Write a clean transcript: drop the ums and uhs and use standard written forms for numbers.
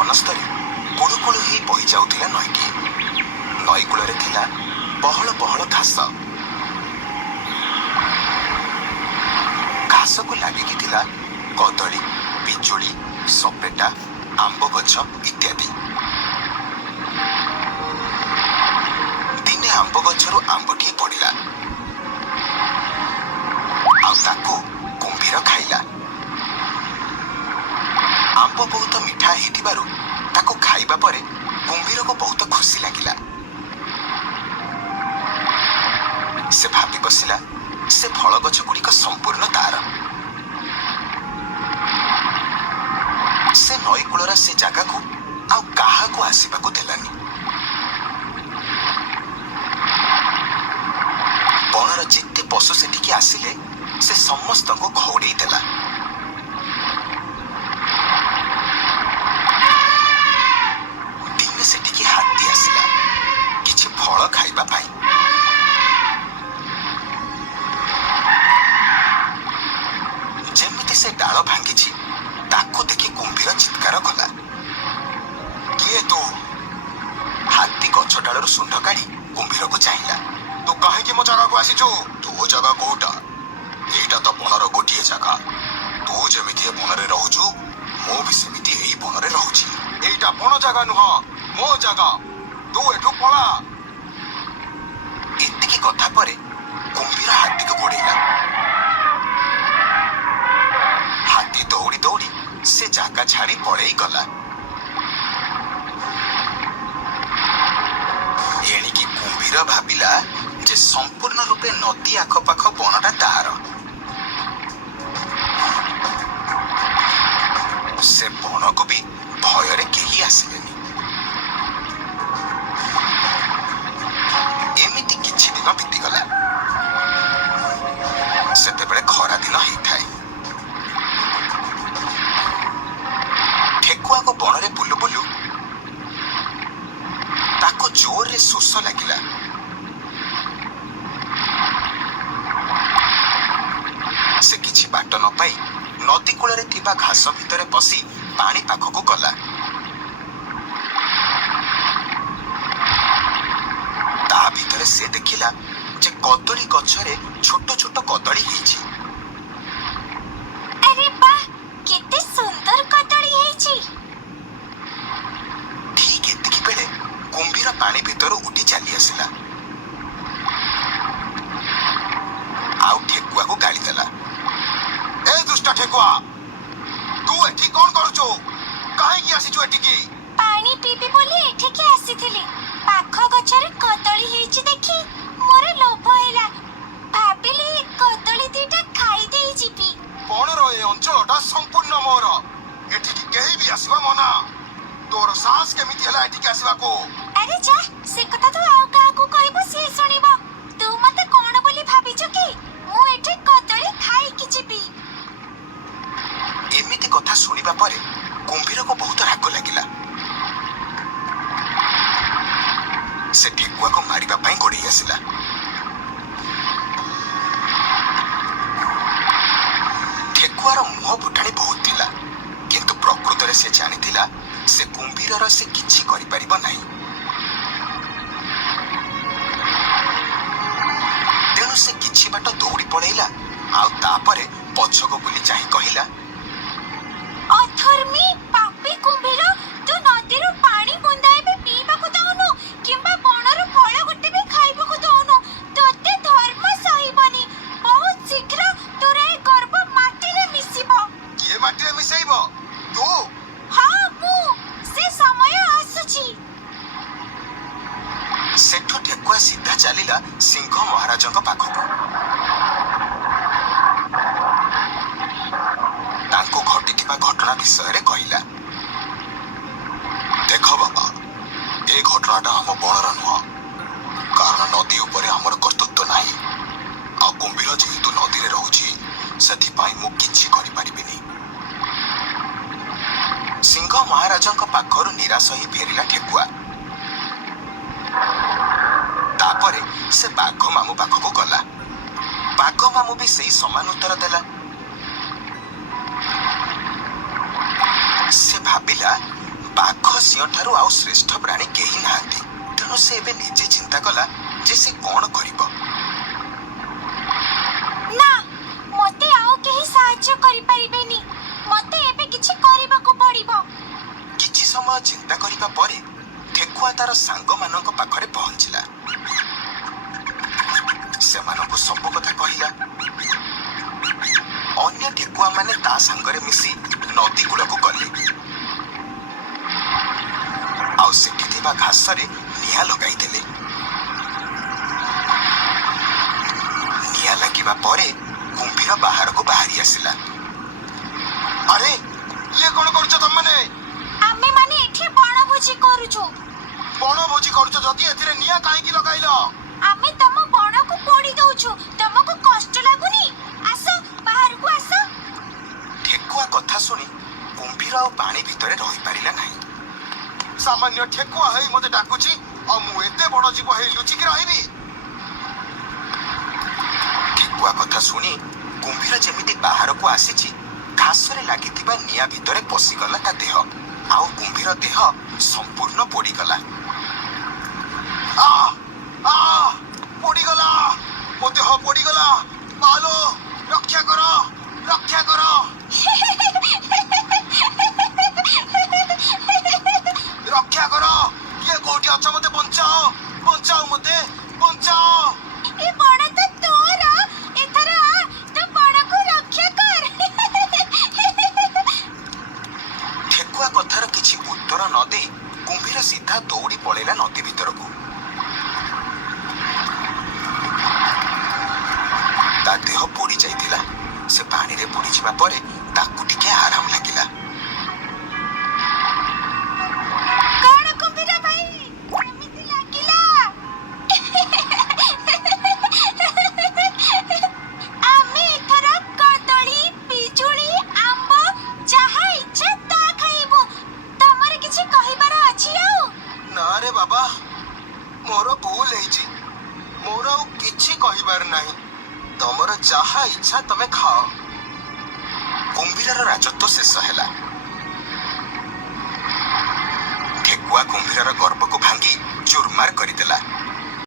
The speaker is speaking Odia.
ବନସ୍ତରେ କୁଳୁ କୁଳୁ ହେଇ ବହି ଯାଉଥିଲା ନଈଟିଏ। ନଈ କୂଳରେ ଥିଲା ବହଳ ବହଳ ଘାସ। ଘାସକୁ ଲାଗିକି ଥିଲା କଦଳୀ, ପିଜୁଳି, ସପେଟା, ଆମ୍ବ ଗଛ ଇତ୍ୟାଦି। ଦିନେ ଆମ୍ବ ଗଛରୁ ଆମ୍ବଟିଏ ପଡ଼ିଲା, ଆଉ ତାକୁ କୁମ୍ଭୀର ଖାଇଲା। ଆମ୍ବ ବହୁତ ମିଠା ହେଇଥିବାରୁ ତାକୁ ଖାଇବା ପରେ କୁମ୍ଭୀରକୁ ବହୁତ ଖୁସି ଲାଗିଲା। ସେ ଭାବି ବସିଲା, ସେ ଫଳ ଗଛ ଗୁଡ଼ିକ ସମ୍ପୂର୍ଣ୍ଣ ତାର। ସେ ନଈ କୂଳର ସେ ଜାଗାକୁ ଆଉ କାହାକୁ ଆସିବାକୁ ଦେଲାନି। ବଣର ଯେତେ ପଶୁ ସେଠିକି ଆସିଲେ ସେ ସମସ୍ତଙ୍କୁ ଘଉଡ଼େଇ ଦେଲା। ଦିନେ ସେଠିକି ହାତୀ ଆସିଲା କିଛି ଫଳ ଖାଇବା ପାଇଁ। ଯେମିତି ସେ ଡାଳ ଭାଙ୍ଗିଛି ତାକୁ ଦେଖି କୁମ୍ଭୀର ଚିତ୍କାର କଲା, କିଏ ତୁ? ହାତୀ ଗଛ ଡାଳରୁ ଶୁଣ୍ଢ କାଢି କୁମ୍ଭୀରକୁ ଚାହିଁଲା। ତୁ କାହିଁକି ମୋ ଜାଗାକୁ ଆସିଛୁ? ତୋ ଜାଗା କୋଉଟା? ଏଇଟା ତ ବଣର ଗୋଟିଏ ଜାଗା। ତୁ ଯେମିତି ଏ ବନରେ ରହୁଛୁ ମୁଁ ବି ସେମିତି ଏଇ ବନରେ ରହୁଛି। ଏଇଟା ବଣ ଜାଗା ନୁହଁ, ମୋ ଜାଗା। ତୁ ଏଠୁ ପଳା। ଏତିକି କଥା ପରେ କୁମ୍ଭୀର ହାତୀକୁ ଗୋଡ଼େଇଲା। ହାତୀ ଦୌଡ଼ି ଦୌଡ଼ି ସେ ଜାଗା ଛାଡ଼ି ପଳେଇ ଗଲା। ଏଣିକି କୁମ୍ଭୀର ଭାବିଲା ଯେ ସମ୍ପୂର୍ଣ୍ଣ ରୂପେ ନଦୀ ଆଖପାଖ ବଣଟା ତାର। ସେ ବଣକୁ ବି ଭୟରେ କେହି ଆସିଲେନି। ଏମିତି କିଛି ଦିନ ବିତିଗଲା। ସେତେବେଳେ ଖରା ଦିନ ହେଇଥାଏ। ଠେକୁଆକୁ ବଣରେ ବୁଲୁ ବୁଲୁ ତାକୁ ଜୋରରେ ଶୋଷ ଲାଗିଲା। ସେ କିଛି ବାଟ ନ ପାଇ ନଦୀ କୂଳରେ ଥିବା ଘାସ ଭିତରେ ପଶି ପାଣି ପାଖକୁ ଗଲା। ତା ଭିତରେ ସେ ଦେଖିଲା ଯେ କଦଳୀ ଗଛରେ ଛୋଟ ଛୋଟ କଦଳୀ ହେଇଛି। ଆରେ ବାଃ, କେତେ ସୁନ୍ଦର କଦଳୀ ହେଇଛି। ଠିକ୍ ଏତିକି ବେଳେ କୁମ୍ଭୀର ପାଣି ଭିତରୁ ଉଠି ଚାଲି ଆସିଲା, ଆଉ ଠେକୁଆକୁ ଗାଳି ଦେଲା। ଏ ଦୁଷ୍ଟ ଠେକୁଆ, ତୁ ଏଠି କଣ କରୁଛୁ? କାହିଁକି ଆସିଛୁ ଏଠିକି? ପାଣି ପିଇବି ବୋଲି ଏଠିକି ଆସିଥିଲି। ପାଖ ଗଛରେ କଦଳୀ ହେଇଛି ଦେଖି ମୋର ଲୋଭ ହେଲା। ଭାବିଲି କଦଳୀ ଦିଟା ଖାଇଦେଇ ଯିବି। ବଣର ଏ ଅଞ୍ଚଳଟା ସମ୍ପୂର୍ଣ୍ଣ ମୋର। ଏଠିକି କେହି ବି ଆସିବା ମନା। ତୋର ସାହସ କେମିତି ହେଲା ଏଠିକି ଆସିବାକୁ? ଆରେ ଯା, ସେ କଥା ତୁ ଆଉ କାହାକୁ କହିବୁ ସିଏ ଶୁଣିବ। ତୁ ମତେ କଣ ବୋଲି ଭାବିଛୁ କି ମୁଁ ଏଠି କଦଳୀ ଖାଇକି ଯିବି? ଏମିତି କଥା ଶୁଣିବା ପରେ କୁମ୍ଭୀରକୁ ବହୁତ ରାଗ ଲାଗିଲା। ସେ ଠେକୁଆକୁ ମାରିବା ପାଇଁ ଗୋଡ଼େଇ ଆସିଲା। ଠେକୁଆର ମୁହଁ ଫୁଟାଣି ବହୁତ ଥିଲା, କିନ୍ତୁ ପ୍ରକୃତରେ ସେ ଜାଣିଥିଲା ସେ କୁମ୍ଭୀରର ସେ କିଛି କରିପାରିବ ନାହିଁ। ତେଣୁ ସେ କିଛି ବାଟ ଦୌଡ଼ି ପଳେଇଲା, ଆଉ ତାପରେ ପଛକୁ ବୁଲି ଚାହିଁ କହିଲା, ଅଧର୍ମୀ ପାପୀ କୁମ୍ଭୀର, ତୁ ନଦୀରୁ ପାଣି ବୁନ୍ଦାଏ ବି ପିଇବାକୁ ଦଉନୁ କିମ୍ବା ବଣରୁ ଫଳ ଗୋଟେ ବି ଖାଇବାକୁ ଦଉନୁ। ତୋତେ ଧର୍ମ ସହିବନି। ବହୁତ ଶୀଘ୍ର ତୋର ଏ ଗର୍ବ ମାଟିରେ ମିଶିବ। କିଏ ମାଟିରେ ମିଶେଇବ? ତୁ? ହଁ, ମୁଁ। ସେ ସମୟ ଆସୁଛି। ସେଠୁ ଠେକୁଆ ସିଧା ଚାଲିଲା ସିଂହ ମହାରାଜଙ୍କ ପାଖକୁ। ତାଙ୍କୁ ଘଟିଥିବା ଘଟଣା ବିଷୟରେ କହିଲା। ଦେଖ ବାବା, ଏ ଘଟଣାଟା ଆମ ବଣର ନୁହଁ, କାରଣ ନଦୀ ଉପରେ ଆମର କର୍ତ୍ତୃତ୍ୱ ନାହିଁ। ଆଉ କୁମ୍ଭୀର ଯେହେତୁ ନଦୀରେ ରହୁଛି ସେଥିପାଇଁ ମୁଁ କିଛି କରିପାରିବିନି। ସିଂହ ମହାରାଜଙ୍କ ପାଖରୁ ନିରାଶ ହୋଇ ଫେରିଲା ଠେକୁଆ। ତାପରେ ସେ ବାଘ ମାମୁଁ ପାଖକୁ ଗଲା। ବାଘ ମାମୁଁ ବି ସେଇ ସମାନ ଉତ୍ତର ଦେଲା। ସେ ଭାବିଲା ବାଘ ସିଂହ ଠାରୁ ଆଉ ଶ୍ରେଷ୍ଠ ପ୍ରାଣୀ କେହି ନାହାନ୍ତି। ତେଣୁ ସେ ଏବେ ନିଜେ ଚିନ୍ତା କଲା ଯେ ସେ କଣ କରିବ। ନା, ମତେ ଆଉ କେହି ସାହାଯ୍ୟ କରିପାରିବେନି। ମତେ ଏବେ କିଛି କରିବାକୁ ପଡିବ। କିଛି ସମୟ ଚିନ୍ତା କରିବା ପରେ ଠେକୁଆ ତାର ସାଙ୍ଗମାନଙ୍କ ପାଖରେ ପହଞ୍ଚିଲା। ସେମାନଙ୍କୁ ସବୁ କଥା କହିଲା। ଅନ୍ୟ ଠେକୁଆ ମାନେ ତା ସାଙ୍ଗରେ ମିଶି ନଦୀ କୂଳକୁ ଗଲେ ଆଉ ସେଠି ଥିବା ଘାସରେ ନିଆଁ ଲଗାଇଦେଲେ। ନିଆଁ ଲାଗିବା ପରେ କୁମ୍ଭୀର ବାହାରକୁ ବାହାରି ଆସିଲା। ଆରେ, ଇଏ କଣ କରୁଛ ତମମାନେ? ଆମେ ମାନେ ଏଠି ବଣଭୋଜି କରୁଛୁ। ବଣଭୋଜି କରୁଛ ଯଦି ଏଥିରେ ନିଆଁ କାହିଁକି ଲଗାଇଲ? ଆମେ ତମ ବଣକୁ ପୋଡ଼ି ଦଉଛୁ। ତମକୁ କଷ୍ଟ ଲାଗୁନି? ଆସ, ବାହାରକୁ ଆସ। ଠେକୁଆ କଥା ଶୁଣି କୁମ୍ଭୀର ଆଉ ପାଣି ଭିତରେ ରହିପାରିଲା ନାହିଁ। ସାମାନ୍ୟ ଠେକୁଆ ହେଇ ମତେ ଡାକୁଛି ଆଉ ମୁଁ ଏତେ ବଡ ଜୀବ ହେଇ ଲୁଚିକି ରହିବି? ଠେକୁଆ କଥା ଶୁଣି କୁମ୍ଭୀର ଯେମିତି ବାହାରକୁ ଆସିଛି, ଘାସରେ ଲାଗିଥିବା ନିଆଁ ଭିତରେ ପଶିଗଲା ତା ଦେହ। ଆଉ କୁମ୍ଭୀର ଦେହ ସମ୍ପୂର୍ଣ୍ଣ ପୋଡ଼ିଗଲା। ପୋଡ଼ିଗଲା, ମୋ ଦେହ ପୋଡ଼ିଗଲା। ମାଲୋ, ରକ୍ଷା କର, ରକ୍ଷା କର। ରକ୍ଷା କର, କିଏ କୋଉଠି ଅଛ? ମତେ ବଞ୍ଚାଅ, ବଞ୍ଚାଅ, ମତେ ବଞ୍ଚାଅ। ଏ ବଣ ତ ତୋର। ଏଥର ଆ, ତୋ ବଣକୁ ରକ୍ଷା କର। ଠେକୁଆ କଥାର କିଛି ଉତ୍ତର ନ ଦେଇ କୁମ୍ଭୀର ସିଧା ଦୌଡ଼ି ପଳେଇଲା ନଦୀ ଭିତରକୁ। ତା ଦେହ ପୋଡ଼ି ଯାଇଥିଲା। ସେ ପାଣିରେ ବୁଡ଼ିଯିବା ପରେ ତାକୁ ଟିକେ ଆରାମ ଲାଗିଲା। କଣ କୁମ୍ଭୀର ଭାଇ, କେମିତି ଲାଗିଲା? ଆମେ ଏଥର କଦଳୀ, ପିଜୁଳି, ଆମ୍ବ ଯାହା ଇଚ୍ଛା ତା ଖାଇବୁ। ତମର କିଛି କହିବାର ଅଛି ଆଉ? ନା ରେ ବାବା, ମୋର ଭୁଲ ହେଇଛି। ମୋର ଆଉ କିଛି କହିବାର ନାହିଁ। ତମର ଯାହା ଇଚ୍ଛା ତମେ ଖାଅ। କୁମ୍ଭୀରର ରାଜତ୍ୱ ଶେଷ ହେଲା। ଠେକୁଆ କୁମ୍ଭୀରର ଗର୍ବକୁ ଭାଙ୍ଗି ଚୁରମାର କରିଦେଲା।